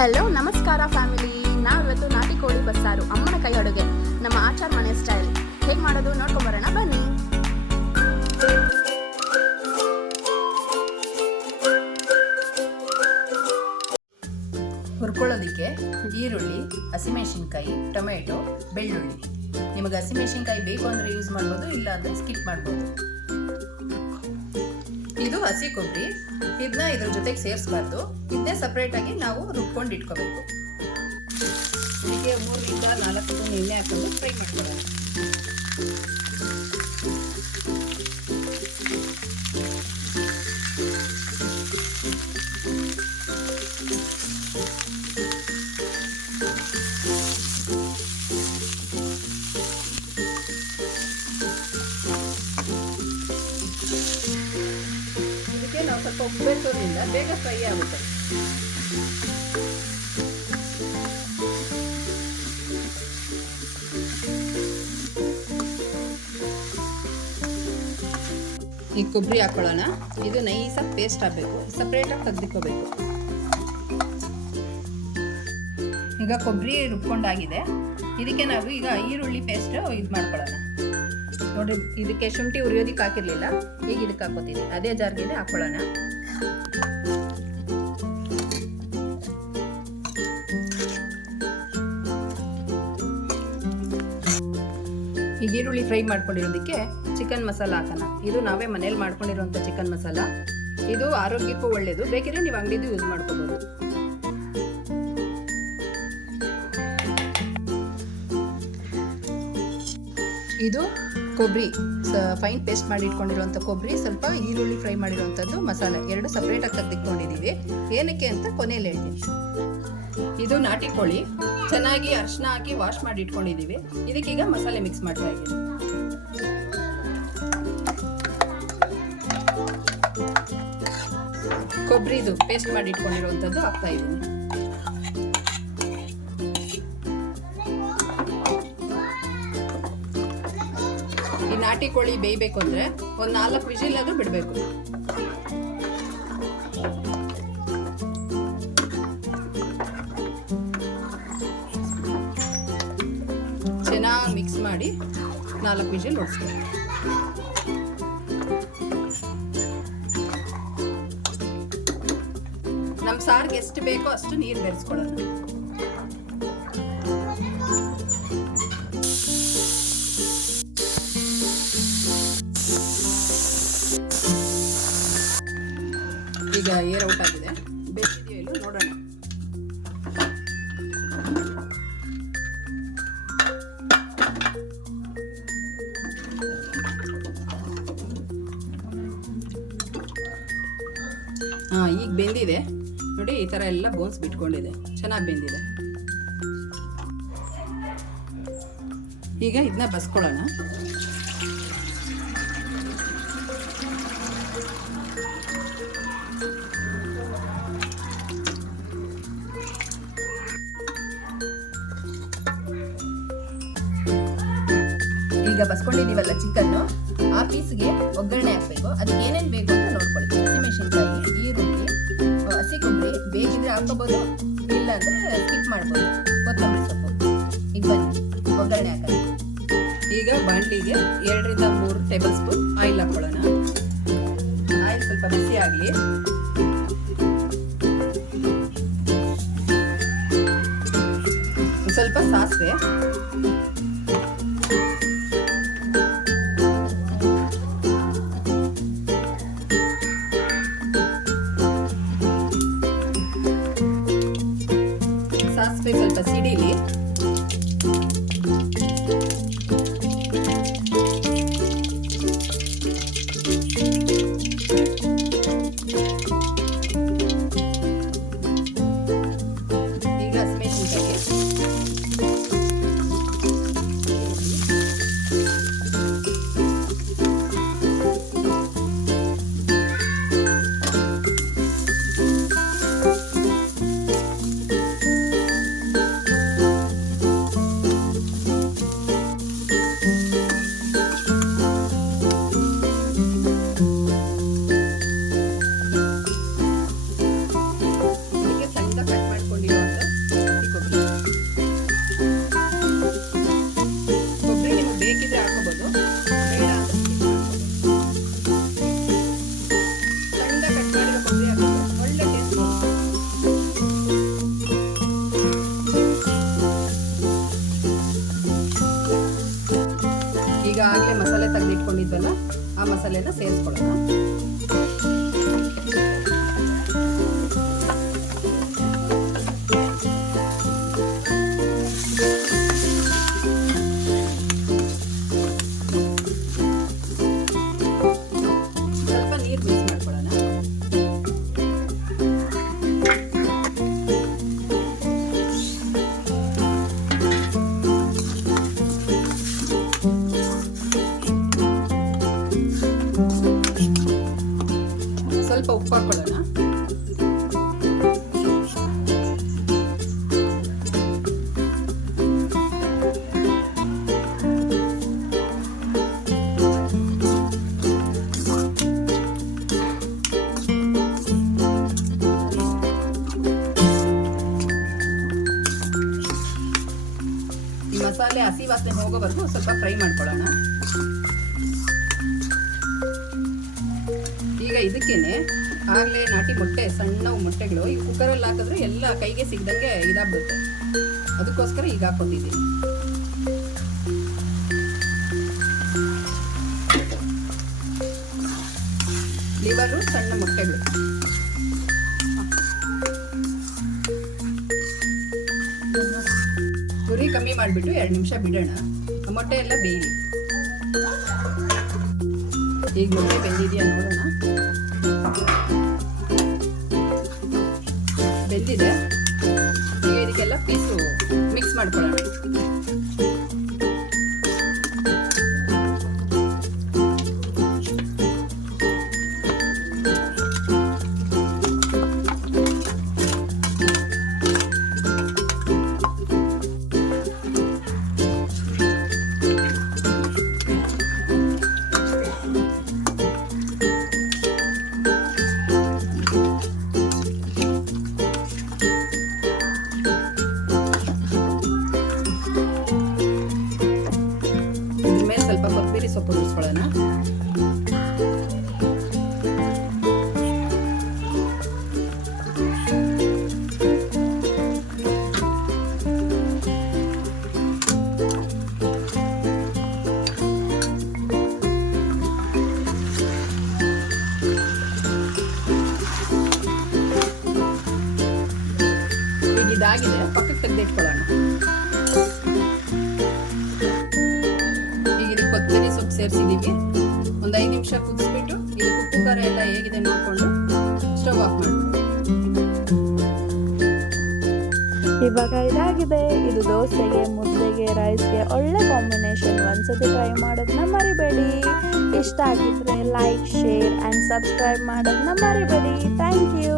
Hello ನಮಸ್ಕಾರ family. ನಾವಿವತ್ತು ನಾಟಿ ಕೋಳಿ ಬಸ್ಸಾರು ಅಮ್ಮನ ಕೈ ಅಡುಗೆ ನಮ್ಮ ಆಚಾರ್ ಮನೆ ಸ್ಟೈಲ್ ಹೇಗೆ ಮಾಡೋದು ನೋಡ್ಕೊಂಬರೋಣ ಬನ್ನಿ. ಹುರ್ಕೊಳ್ಳೋದಕ್ಕೆ ಈರುಳ್ಳಿ, ಹಸಿಮೆಣಸಿನ್ಕಾಯಿ, ಟೊಮೆಟೊ, ಬೆಳ್ಳುಳ್ಳಿ. ನಿಮಗೆ ಹಸಿಮೆಣಸಿನ್ಕಾಯಿ ಬೇಕು ಅಂದರೆ ಯೂಸ್ ಮಾಡ್ಬೋದು, ಇಲ್ಲ ಅಂದರೆ ಸ್ಕಿಪ್ ಮಾಡ್ಬೋದು. ಇದು ಹಸಿ ಕೊಬ್ಬರಿ, ಇದನ್ನ ಇದ್ರ ಜೊತೆಗೆ ಸೇರಿಸಬಾರ್ದು. ಇದನ್ನೇ ಸಪ್ರೇಟಾಗಿ ನಾವು ರುಬ್ಕೊಂಡು ಇಟ್ಕೋಬೇಕು. ಇದಕ್ಕೆ 3 ರಿಂದ 4 ಸ್ಪೂನ್ ಎಣ್ಣೆ ಹಾಕೊಂಡು ಫ್ರೈ ಮಾಡ್ಕೊಳ್ಳೋಣ. ನಾವು ಸ್ವಲ್ಪ ಉಪ್ಪು ಬೆರೆಸೋದ್ರಿಂದ ಬೇಗ ಫ್ರೈ ಆಗುತ್ತೆ. ಈ ಕೊಬ್ಬರಿ ಹಾಕೊಳ್ಳೋಣ. ಇದು ನೈಸಾಗಿ ಪೇಸ್ಟ್ ಆಗಬೇಕು, ಸಪ್ರೇಟಾಗಿ ತೆಗೆದಿಕ್ಕೋಬೇಕು. ಈಗ ಕೊಬ್ಬರಿ ರುಬ್ಕೊಂಡಾಗಿದೆ. ಇದಕ್ಕೆ ನಾವು ಈಗ ಈರುಳ್ಳಿ ಪೇಸ್ಟ್ ಇದು ಮಾಡ್ಕೊಳ್ಳೋಣ. ನೋಡಿ, ಇದಕ್ಕೆ ಶುಂಠಿ ಉರಿಯೋದಕ್ಕೆ ಹಾಕಿರ್ಲಿಲ್ಲ, ಈಗ ಇದಕ್ಕೆ ಹಾಕೋತೀನಿ. ಅದೇ ಜಾರ್ಗೆ ಹಾಕೊಳ್ಳೋಣ. ಈಗ ಈರುಳ್ಳಿ ಫ್ರೈ ಮಾಡ್ಕೊಂಡಿರೋದಕ್ಕೆ ಚಿಕನ್ ಮಸಾಲ ಹಾಕೋಣ. ಇದು ನಾವೇ ಮನೇಲಿ ಮಾಡ್ಕೊಂಡಿರೋಂಥ ಚಿಕನ್ ಮಸಾಲ. ಇದು ಆರೋಗ್ಯಕ್ಕೂ ಒಳ್ಳೆಯದು, ಬೇಕಿದ್ರೆ ನೀವು ಅಂಗಡಿದು ಯೂಸ್ ಮಾಡ್ಕೋಬೋದು. ಇದು ಕೊಬ್ಬರಿ ಫೈನ್ ಪೇಸ್ಟ್ ಮಾಡಿ ಇಟ್ಕೊಂಡಿರುವಂಥ ಕೊಬ್ಬರಿ, ಸ್ವಲ್ಪ ಈರುಳ್ಳಿ ಫ್ರೈ ಮಾಡಿರುವಂಥದ್ದು ಮಸಾಲೆ, ಎರಡು ಸಪ್ರೇಟಾಗಿ ತೆಗೆದಿಟ್ಕೊಂಡಿದ್ದೀವಿ. ಏನಕ್ಕೆ ಅಂತ ಕೊನೆಯಲ್ಲಿ ಹೇಳ್ತೀನಿ. ಇದು ನಾಟಿ ಕೋಳಿ ಚೆನ್ನಾಗಿ ಅರಿಶಿನ ಹಾಕಿ ವಾಶ್ ಮಾಡಿ ಇಟ್ಕೊಂಡಿದ್ದೀವಿ. ಇದಕ್ಕೀಗ ಮಸಾಲೆ ಮಿಕ್ಸ್ ಮಾಡ್ತಾ ಇದ್ದೀನಿ. ಕೊಬ್ಬರಿದು ಪೇಸ್ಟ್ ಮಾಡಿ ಇಟ್ಕೊಂಡಿರುವಂಥದ್ದು ಹಾಕ್ತಾ ಇದ್ದೀನಿ. ಈ ನಾಟಿ ಕೋಳಿ ಬೇಯಬೇಕು ಅಂದರೆ ಒಂದು 4 ವಿಜಿಲ್ ಆದರೂ ಬಿಡಬೇಕು. ಚೆನ್ನಾಗಿ ಮಿಕ್ಸ್ ಮಾಡಿ 4 ವಿಜಿಲ್ ಹೊಡಿಸ್ಬೇಕು. ನಮ್ಮ ಸಾರಿಗೆ ಎಷ್ಟು ಬೇಕೋ ಅಷ್ಟು ನೀರು ಬೆರೆಸ್ಕೊಳ್ಳೋಣ. ಈಗ ಏರ್ ಔಟ್ ಆಗಿದೆ, ಬೇಯಿಸಿದೆಯೋ ಇಲ್ಲೋ ನೋಡೋಣ. ಈಗ ಬೆಂದಿದೆ ನೋಡಿ, ಈ ಥರ ಎಲ್ಲ ಬೋನ್ಸ್ ಬಿಟ್ಕೊಂಡಿದೆ, ಚೆನ್ನಾಗಿ ಬೆಂದಿದೆ. ಈಗ ಇದನ್ನ ಬಸ್ಕೊಳ್ಳೋಣ. ಈಗ ಬಸ್ಕೊಂಡಿದ್ದೀವಲ್ಲ ಚಿಕನ್ನು, ಆ ಪೀಸ್ಗೆ ಒಗ್ಗರಣೆ ಹಾಕಬೇಕು. ಅದಕ್ಕೆ ಏನೇನು ಬೇಕು ಅಂತ ನೋಡ್ಕೊಳ್ಳಿ. ಹಸಿಮೆಣಸಿನ್ಕಾಯಿ, ಈರುಳ್ಳಿ, ಹಸಿ ಕೊಬ್ಬರಿ, ಬೇಕಿದ್ರೆ ಹಾಕೋಬೋದು, ಇಲ್ಲ ಅಂದರೆ ಸ್ಕಿಪ್ ಮಾಡ್ಬೋದು, ಕೊತ್ತಂಬರಿ ಸೊಪ್ಪು. ಈಗ ಬನ್ನಿ ಒಗ್ಗರಣೆ ಹಾಕೋಣ. ಈಗ ಬಾಣಲಿಗೆ 2 ರಿಂದ 3 ಟೇಬಲ್ ಸ್ಪೂನ್ ಆಯಿಲ್ ಹಾಕ್ಕೊಳ್ಳೋಣ. ಆಯಿಲ್ ಸ್ವಲ್ಪ ಬಿಸಿ ಆಗಲಿ. ಸ್ವಲ್ಪ ಸಾಸಿವೆ, ಸ್ವಲ್ಪ ಸಿಡಿಲಿ. ಈಗ ಹಸಿಮೆಣಸಿನ್ಕಾಯಿ, ಇಟ್ಕೊಂಡಿರುವಂಥ ಹಸಿ ಕೊಬ್ಬರಿ. ಕೊಬ್ಬರಿ ನಿಮಗೆ ಬೇಕಿದ್ರೆ ಹಾಕೋಬೋದು, ಬೇಡ ಅಂತ skip ಮಾಡ್ಬೋದು. ಸಣ್ಣ ಕಟ್ ಮಾಡಿರೋ ಕೊಬ್ಬರಿ ಹಾಕಿದ್ರೆ ಒಳ್ಳೆ ಟೇಸ್ಟ್ ಬರುತ್ತೆ. ಈಗ ಆಗಲೇ ಮಸಾಲೆ ತೆಗೆದಿಟ್ಕೊಂಡಿದ್ವಲ್ಲ, ಆ ಮಸಾಲೆನ ಸೇರಿಸ್ಕೊಳ್ಳೋಣ. ಸ್ವಲ್ಪ ನೀರು ಮಿಕ್ಸ್ ಮಾಡ್ಕೊಳ್ಳೋಣ. ಸ್ವಲ್ಪ ಉಪ್ಪು ಹಾಕೊಳ್ಳೋಣ. ಈ ಮಸಾಲೆ ಹಸಿ ವಾಸನೆ ಹೋಗೋವರೆಗೂ ಸ್ವಲ್ಪ ಫ್ರೈ ಮಾಡ್ಕೊಳ್ಳೋಣ. ಈಗ ಇದಕ್ಕೇನೆ ಆಗಲೇ ನಾಟಿ ಮೊಟ್ಟೆ, ಸಣ್ಣ ಮೊಟ್ಟೆಗಳು ಈ ಕುಕ್ಕರಲ್ಲಿ ಹಾಕಿದ್ರೆ ಎಲ್ಲ ಕೈಗೆ ಸಿಗ್ದಂಗೆ ಇದಾಗ್ಬಿಡುತ್ತೆ. ಅದಕ್ಕೋಸ್ಕರ ಈಗ ಹಾಕೊಂಡಿದ್ದೀನಿ. ಲಿವರು, ಸಣ್ಣ ಮೊಟ್ಟೆಗಳು. ಉರಿ ಕಮ್ಮಿ ಮಾಡಿಬಿಟ್ಟು 2 ನಿಮಿಷ ಬಿಡೋಣ. ಮೊಟ್ಟೆ ಎಲ್ಲ ಬೇಯಲಿ. ಈಗ ಮೊಟ್ಟೆ ಬೆಂದಿದೆಯಾ ನೋಡೋಣ. ಬೆಂದಿದೆ. ಈಗ ಇದಕ್ಕೆಲ್ಲ ಪೀಸು ಮಿಕ್ಸ್ ಮಾಡ್ಕೊಳ್ಳೋಣ. ಸ್ವಲ್ಪ ಕೊತ್ತಂಬರಿ ಸೊಪ್ಪು ಉಳಿಸ್ಕೊಳ್ಳೋಣ. ಈಗ ಇದಾಗಿದೆ, ಪಕ್ಕಕ್ಕೆ ತೆಗೆದಿಟ್ಕೊಳ್ಳೋಣ. ಕೊತ್ತಂಬರಿ ಸೊಪ್ಪು ಸೇರಿಸಿದ್ದೀವಿ. ಒಂದು 5 ನಿಮಿಷ ಕುದಿಸ್ಬಿಟ್ಟು ಇದಕ್ಕೆ ಉಪ್ಪು ಖಾರ ಎಲ್ಲ ಹೇಗಿದೆ ನೋಡಿಕೊಂಡು ಸ್ಟವ್ ಆಫ್ ಮಾಡಿ. ಇವಾಗ ಇದಾಗಿದೆ. ಇದು ದೋಸೆಗೆ, ಮುದ್ದೆಗೆ, ರೈಸ್ಗೆ ಒಳ್ಳೆ ಕಾಂಬಿನೇಷನ್. ಒಂದ್ಸತಿ ಟ್ರೈ ಮಾಡೋದನ್ನ ಮರಿಬೇಡಿ. ಇಷ್ಟ ಆಗಿದ್ರೆ ಲೈಕ್, ಶೇರ್ ಆ್ಯಂಡ್ ಸಬ್ಸ್ಕ್ರೈಬ್ ಮಾಡೋದನ್ನ ಮರಿಬೇಡಿ. Thank you.